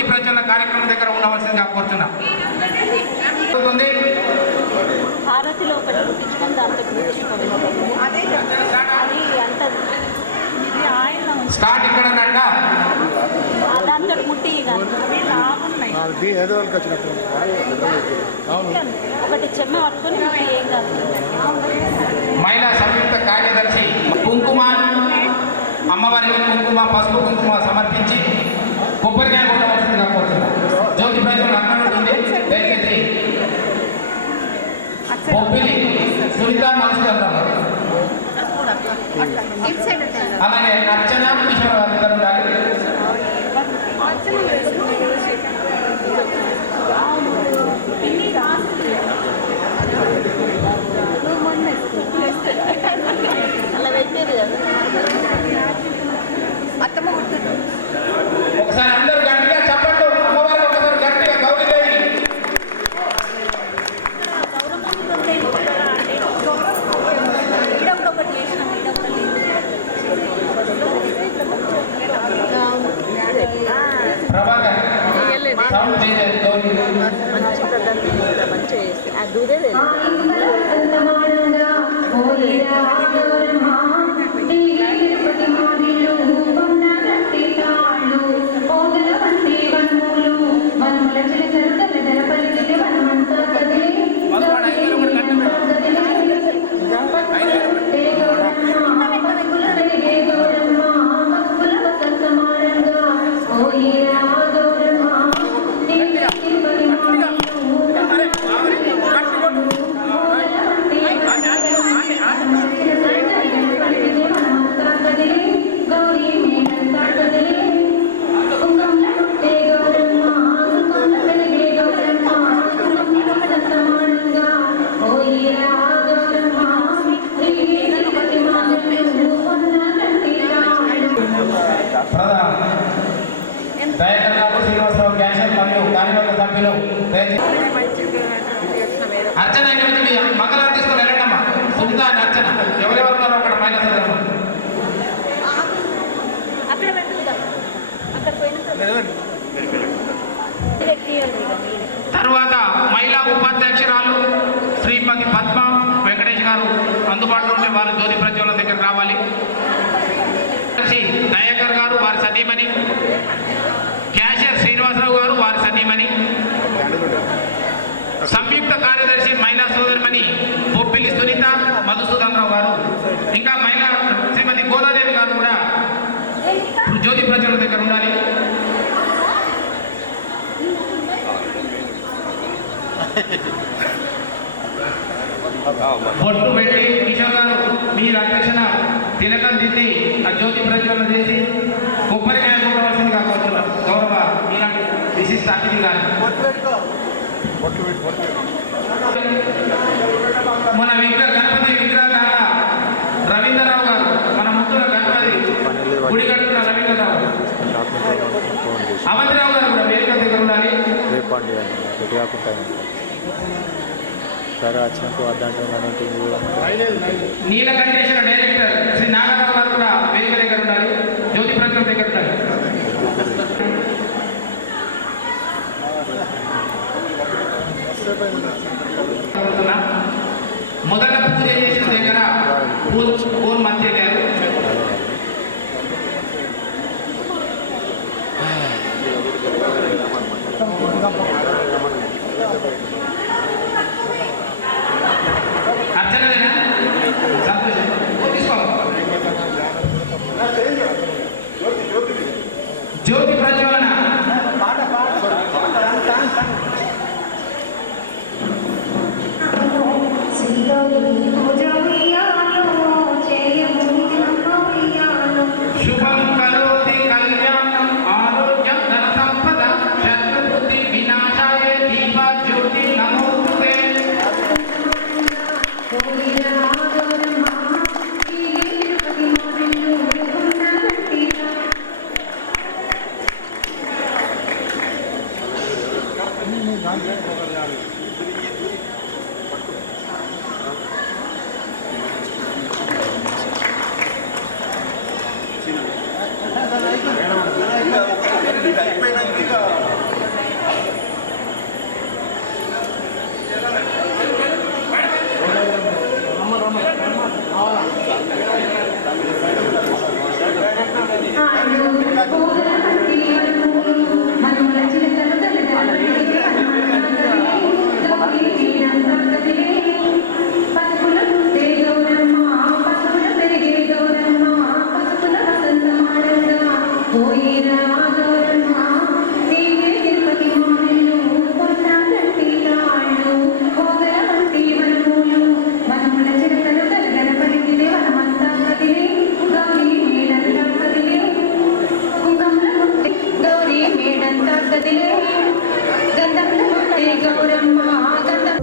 జ్యోతి ప్రజ్వలన కార్యక్రమం దగ్గర ఉండవలసిందిగా కోరుతున్నా. హారతిలో ఒకటి కుట్టించుకొని దాంతో స్టార్ట్ ఇక్కడ దాంతో ముట్టి ఒకటి చెమ్మ పట్టుకొని ఏం కాదు. మహిళా సంయుక్త కార్యదర్శి కుంకుమ అమ్మవారికి కుంకుమ పసుపు కుంకుమ సమర్పించి కొబ్బరికాయ కొట్టవలసిందిగా కోరుతున్నారు. జ్యోతి ప్రజలు అక్కడ ఉంటుంది. దయచేసి బొబ్బిలి సునీత మనసుకుంటారు. అలాగే అర్చన కిషోర్ గారి దగ్గర ఉండాలి. అలా పెట్టేది కదా. ఒకసారి అందరూ గట్టిగా చెప్పండి. అమ్మవారికి ఒకసారి గట్టిగా గౌరీదేవి ప్రభాకర్ సౌండ్ మంచిగా చేస్తే ఆ దూదే శ్రీనివాసరావు క్యాన్సర్ మరియు కార్యవర్గ సభ్యులు అర్చన అయినటువంటి మంగళాన్ని తీసుకొని వెళ్ళండమ్మా. సునీత అని అర్చన ఎవరెవరు ఉన్నారో అక్కడ మహిళా సదస్సు తర్వాత మహిళా ఉపాధ్యక్షురాలు శ్రీమతి పద్మ వెంకటేష్ గారు అందుబాటులో ఉండే వారు జ్యోతి ప్రజ్వలన దగ్గర రావాలి. దయాకర్ గారు వారి సతీమణి, క్యాషియర్ శ్రీనివాసరావు గారు వారి సతీమణి, సంయుక్త కార్యదర్శి మహిళా సోదరిమణి బొప్పిలి సునీత మధుసూదనరావు గారు, ఇంకా మహిళా శ్రీమతి గోదాదేవి గారు కూడా జ్యోతి ప్రజ్వలన దగ్గర ఉండాలి. బొట్టు పెట్టి కిషోర్ గారు మీరు అధ్యక్షన తిలకం దిద్ది ఆ జ్యోతి ప్రజ్వలన చేసి కొబ్బరికాయ కొట్టవలసిందిగా కోరుతున్నారు. గౌరవ ఈనాటి విశిష్ట అతిథి గారు మన గణపతి విగ్రహదార రవీంద్రరావు గారు, మన ముత్తుల గణపతి గుడి కట్టుకున్న రవీంద్రరావు, అవంతిరావు గారు కూడా వేదిక దగ్గర ఉండాలి. నీలకంఠేశ్వర డైరెక్టర్ శ్రీ నాగరావు గారు కూడా వేదిక దగ్గర ఉండాలి. జ్యోతి ప్రజ్వలన దగ్గర ఉండాలి. మొదట పూజ చేసిన దగ్గర పూర్ణ మంత్రి గారు అర్చనదేనా సంతోషం జ్యోతి ప్రజ్వలన శుభం కరోతి కళ్యాణం ఆరోగ్యం ధన సంపద శత్రుబుద్ధి వినాశాయ దీప జ్యోతి నమోస్తుతే. అయిపోయినాక గంధదేవి గంధంలో గౌరమ్మ గంధం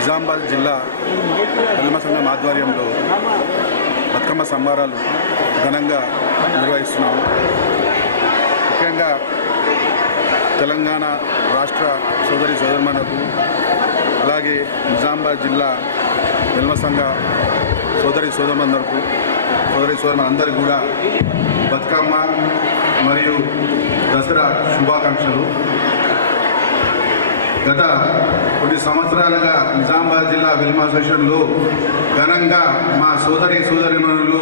నిజామాబాద్ జిల్లా వెల్మ సంఘం ఆధ్వర్యంలో బతుకమ్మ సంబరాలు ఘనంగా నిర్వహిస్తున్నాము. ముఖ్యంగా తెలంగాణ రాష్ట్ర సోదరులకు అలాగే నిజామాబాద్ జిల్లా వెల్మ సంఘ సోదరులందరికీ కూడా బతుకమ్మ మరియు దసరా శుభాకాంక్షలు. గత కొన్ని సంవత్సరాలుగా నిజామాబాద్ జిల్లా వెల్మ అసోసియేషన్లో ఘనంగా మా సోదరిమణులు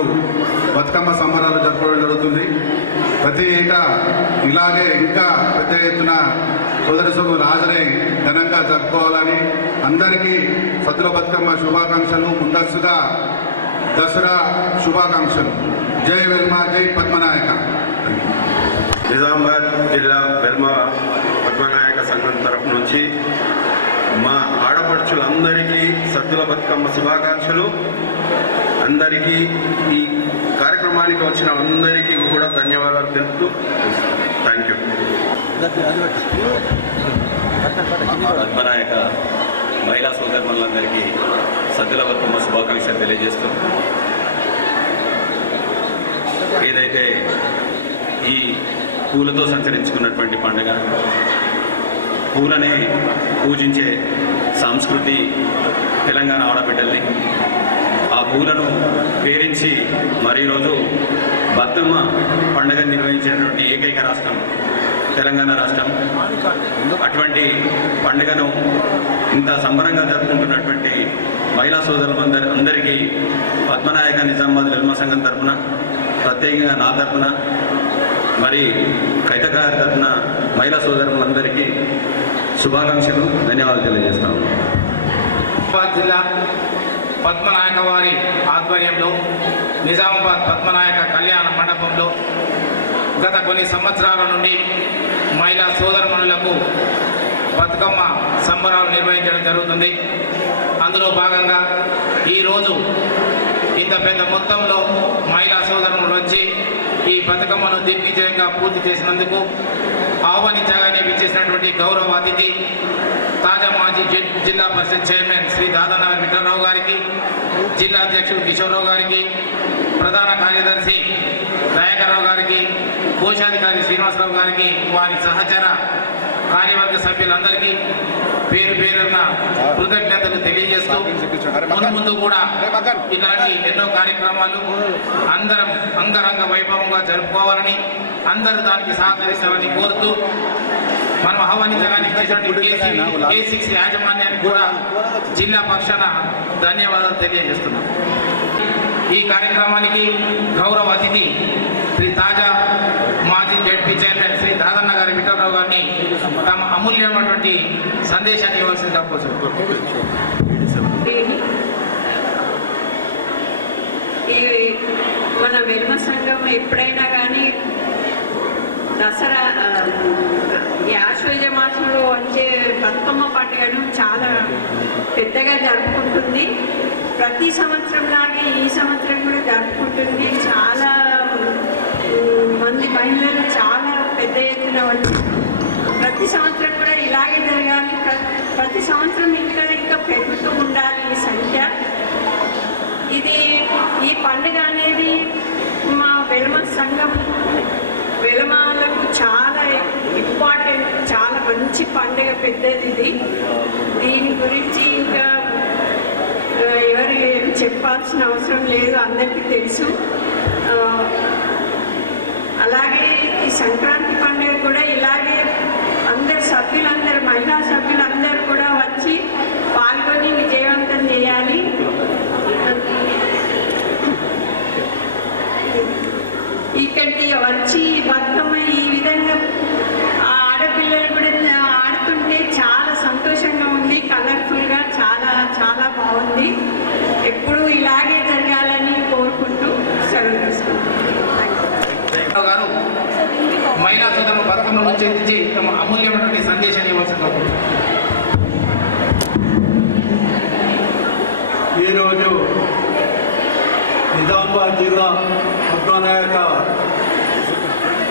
బతుకమ్మ సంబరాలు జరుపుకోవడం జరుగుతుంది. ప్రతి ఏటా ఇలాగే ఇంకా పెద్ద ఎత్తున సోదరులు హాజరై ఘనంగా జరుపుకోవాలని అందరికీ సద్దుల బతుకమ్మ శుభాకాంక్షలు, ముందస్తుగా దసరా శుభాకాంక్షలు. జై వెల్మ, జై పద్మనాయక. నిజామాబాద్ జిల్లా వెల్మ పద్మనాయక సంఘం తరఫు నుంచి మా ఆడపడుచులందరికీ సద్దుల బతుకమ్మ శుభాకాంక్షలు. అందరికీ ఈ కార్యక్రమానికి వచ్చిన అందరికీ కూడా ధన్యవాదాలు తెలుపుతూ థ్యాంక్ యూ. పద్మనాయక మహిళా సోదరులందరికీ సద్దుల బతుకమ్మ శుభాకాంక్షలు తెలియజేస్తూ, ఏదైతే ఈ పూలతో సంచరించుకున్నటువంటి పండుగ, పూలనే పూజించే సంస్కృతి తెలంగాణ ఆడబిడ్డల్ని, ఆ పూలను పేరించి మరి ఈరోజు బతుకమ్మ పండుగ నిర్వహించినటువంటి ఏకైక రాష్ట్రం తెలంగాణ రాష్ట్రం. అటువంటి పండుగను ఇంత సంబరంగా జరుపుకుంటున్నటువంటి మహిళా సోదరులందరికీ పద్మనాయక నిజామాబాద్ వెల్మ సంఘం తరఫున, ప్రత్యేకంగా నా తరఫున, మరి కైతగారి తరఫున మహిళా సోదరులందరికీ శుభాకాంక్షలు, ధన్యవాదాలు తెలియజేస్తాను. నిజామాబాద్ జిల్లా పద్మనాయక వారి ఆధ్వర్యంలో నిజామాబాద్ పద్మనాయక కళ్యాణ మండపంలో గత కొన్ని సంవత్సరాల నుండి మహిళా సోదరమణులకు బతుకమ్మ సంబరాలు నిర్వహించడం జరుగుతుంది. అందులో భాగంగా ఈరోజు ఇంత పెద్ద మొత్తంలో మహిళా సోదరులు వచ్చి ఈ బతుకమ్మను దిగ్విజయంగా పూర్తి చేసినందుకు ఆహ్వానించగానే విచ్చేసినటువంటి గౌరవ అతిథి తాజా మాజీ జిల్లా పరిషత్ చైర్మన్ శ్రీ దాదానగర్ విఠలరావు గారికి, జిల్లా అధ్యక్షుడు కిషోర్రావు గారికి, ప్రధాన కార్యదర్శి దయాకర్రావు గారికి, కోశాధికారి శ్రీనివాసరావు గారికి, వారి సహచర కార్యవర్గ సభ్యులందరికీ పేరు పేరున కృతజ్ఞతలు తెలియజేస్తూ ముందు కూడా ఇలాంటి ఎన్నో కార్యక్రమాలు అందరం అంగరంగ వైభవంగా జరుపుకోవాలని, అందరూ దానికి సహకరిస్తామని కోరుతూ మనం ఆహ్వానించడానికి K6 యాజమాన్యానికి కూడా జిల్లా పక్షాన ధన్యవాదాలు తెలియజేస్తున్నాం. ఈ కార్యక్రమానికి గౌరవ అతిథి శ్రీ తాజా మాజీ జడ్పీ చైర్మన్ శ్రీ దాదన్న గారి విఠలరావు గారిని తమ అమూల్యమైనటువంటి సందేశాన్ని ఇవ్వాల్సిందిగా కోరుతున్నాం. మన వెల్మ సంఘం ఎప్పుడైనా కానీ దసరా ఈ ఆశ్వయుజ మాసంలో వచ్చే బతుకమ్మ పండుగను చాలా పెద్దగా జరుపుకుంటుంది. ప్రతి సంవత్సరం లాగే ఈ సంవత్సరం కూడా జరుపుకుంటుంది. చాలా మంది మహిళలు చాలా పెద్ద ఎత్తున వచ్చి ప్రతి సంవత్సరం కూడా ఇలాగే జరగాలి. ప్రతి సంవత్సరం ఇంకా పెరుగుతూ ఉండాలి ఈ సంఖ్య. ఈ పండుగ అనేది మా వెల్మ సంఘం వెలమాలకు చాలా ఇంపార్టెంట్, చాలా మంచి పండుగ, పెద్దది ఇది. దీని గురించి ఇంకా ఎవరు ఏం చెప్పాల్సిన అవసరం లేదు, అందరికీ తెలుసు. అలాగే ఈ సంక్రాంతి పండుగ కూడా ఇలాగే అందరు మహిళా సభ్యులందరూ కూడా వచ్చి పాల్గొని విజయవంతం చేయాలి. ఇక్కడికి వచ్చి బతుకమ్మ ఈ విధంగా ఆడపిల్లలు కూడా ఆడుతుంటే చాలా సంతోషంగా ఉంది. కలర్ఫుల్గా చాలా చాలా బాగుంది. ఎప్పుడు ఇలాగే జరగాలని కోరుకుంటూ సెలవు తీసుకుంటాం. గారు మహిళా సోదరులు బతుకమ్మ నుంచి తమ అమూల్యమైనటువంటి సందేశాన్ని ఇవ్వాల్సిందిగా కోరుతున్నాం. ఈరోజు నిజామాబాద్ జిల్లా పద్మనాయక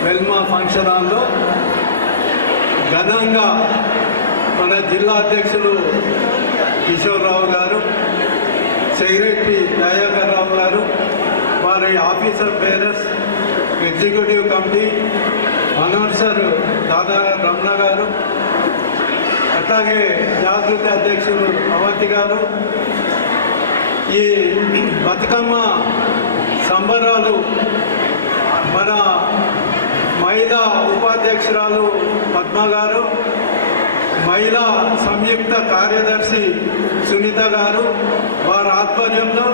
వెల్మ ఫంక్షన్ హాల్లో ఘనంగా మన జిల్లా అధ్యక్షులు కిషోర్రావు గారు, సెక్రటరీ దయాకర్ రావు గారు, వారి officer bearers, executive committee, announcer Dada Ramana గారు, అట్లాగే జాగృతి అధ్యక్షులు అవంతి గారు, ఈ బతుకమ్మ సంబరాలు మన మహిళా ఉపాధ్యక్షురాలు పద్మ గారు, మహిళా సంయుక్త కార్యదర్శి సునీత గారు, వారి ఆధ్వర్యంలో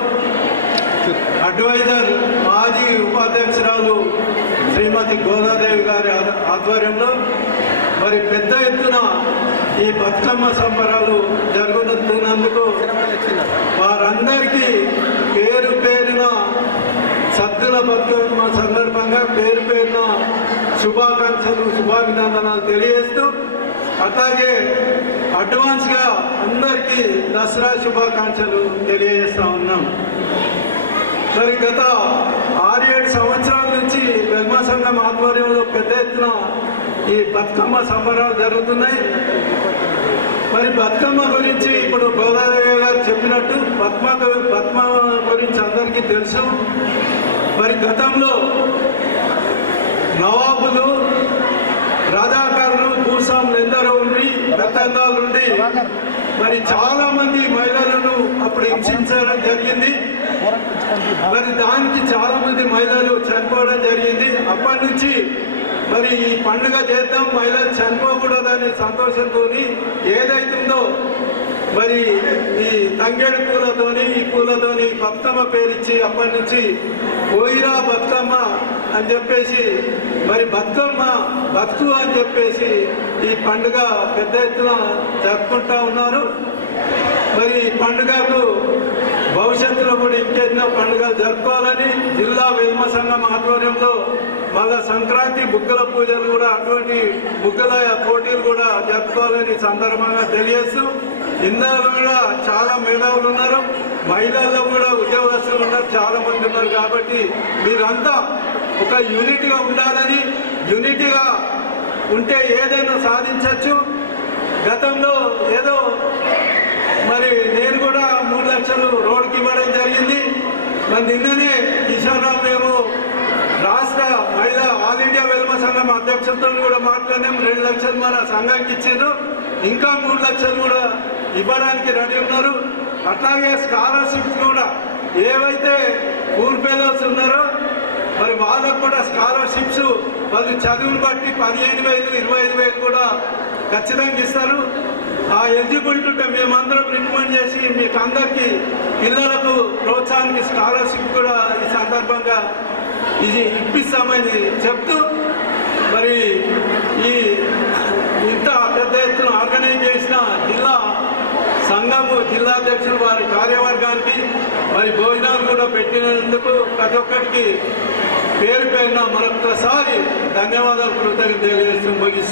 అడ్వైజర్ మాజీ ఉపాధ్యక్షురాలు శ్రీమతి గోదాదేవి గారి ఆధ్వర్యంలో మరి పెద్ద ఎత్తున ఈ బతుకమ్మ సంబరాలు జరుగుతున్నందుకు వారందరికీ పేరు పేరున సద్దుల బతుకమ్మ సందర్భంగా పేరు పేరున శుభాకాంక్షలు, శుభాభినందనాలు తెలియజేస్తూ, అట్లాగే అడ్వాన్స్గా అందరికీ దసరా శుభాకాంక్షలు తెలియజేస్తూ ఉన్నాం. మరి గత 6-7 సంవత్సరాల నుంచి వెల్మ సంఘం ఆధ్వర్యంలో పెద్ద ఎత్తున ఈ బతుకమ్మ సంబరాలు జరుగుతున్నాయి. మరి బతుకమ్మ గురించి ఇప్పుడు గోదాదేవి గారు చెప్పినట్టు బతుకమ్మ గురించి అందరికీ తెలుసు. మరి గతంలో నవాబులు, రాజాకారులు, భూస్వాములు ఎందరో ఉండి గతంగాలు ఉండి మరి చాలా మంది మహిళలను అప్పుడు హింసించడం జరిగింది. మరి దానికి చాలా మంది మహిళలు చనిపోవడం జరిగింది. అప్పటి నుంచి మరి ఈ పండుగ చేద్దాం, మహిళలు చనిపోకూడదనే సంతోషంతో ఏదైతుందో మరి ఈ తంగేడు పూలతోని, ఈ పూలతోని బతుకమ్మ పేరిచ్చి అప్పటి నుంచి పోయిరా బతుకమ్మ అని చెప్పేసి మరి బతుకమ్మ బతుకు అని చెప్పేసి ఈ పండుగ పెద్ద ఎత్తున జరుపుకుంటూ ఉన్నారు. మరి ఈ పండుగకు భవిష్యత్తులో కూడా ఇంకెన్నో పండుగలు జరుపుకోవాలని జిల్లా వెల్మ సంఘం ఆధ్వర్యంలో మళ్ళా సంక్రాంతి ముగ్గుల పూజలు కూడా, అటువంటి ముగ్గుల పోటీలు కూడా జరుపుకోవాలని సందర్భంగా తెలియజేస్తూ, ఇందులో కూడా చాలా మేధావులు ఉన్నారు, మహిళల్లో కూడా ఉద్యోగస్తులు ఉన్నారు, చాలా మంది ఉన్నారు. కాబట్టి మీరంతా ఒక యూనిట్గా ఉండాలని, యూనిట్గా ఉంటే ఏదైనా సాధించవచ్చు. గతంలో ఏదో మరి నేను కూడా 3 లక్షలు రోడ్డుకి ఇవ్వడం జరిగింది. మరి నిన్ననే కిషోర్రావు మేము రాష్ట్ర మహిళా ఆల్ ఇండియా వెల్మ సంఘం అధ్యక్షులతో కూడా మాట్లాడినాం. 2 లక్షలు మన సంఘానికి ఇచ్చిండ్రు, ఇంకా 3 లక్షలు కూడా ఇవ్వడానికి రెడీ ఉన్నారు. అట్లాగే స్కాలర్షిప్స్ కూడా ఏవైతే పూర్ ఫెలోస్ ఉన్నారో మరి వాళ్ళకు కూడా స్కాలర్షిప్స్ వాళ్ళు చదువును బట్టి 15,000, 25,000 కూడా ఖచ్చితంగా ఇస్తారు. ఆ ఎలిజిబిలిటీ ఉంటే మేమందరం రికమెండ్ చేసి మీకు అందరికీ పిల్లలకు ప్రోత్సాహానికి స్కాలర్షిప్ కూడా ఈ సందర్భంగా ఇది ఇప్పిస్తామని చెప్తూ, మరి ఈ ఇంత పెద్ద ఎత్తున ఆర్గనైజ్ చేసిన జిల్లా సంఘము జిల్లా అధ్యక్షులు వారి కార్యవర్గానికి మరి భోజనాలు కూడా పెట్టినందుకు ప్రతి ఒక్కరికి పేరు పేరున మరొకసారి ధన్యవాదాలు.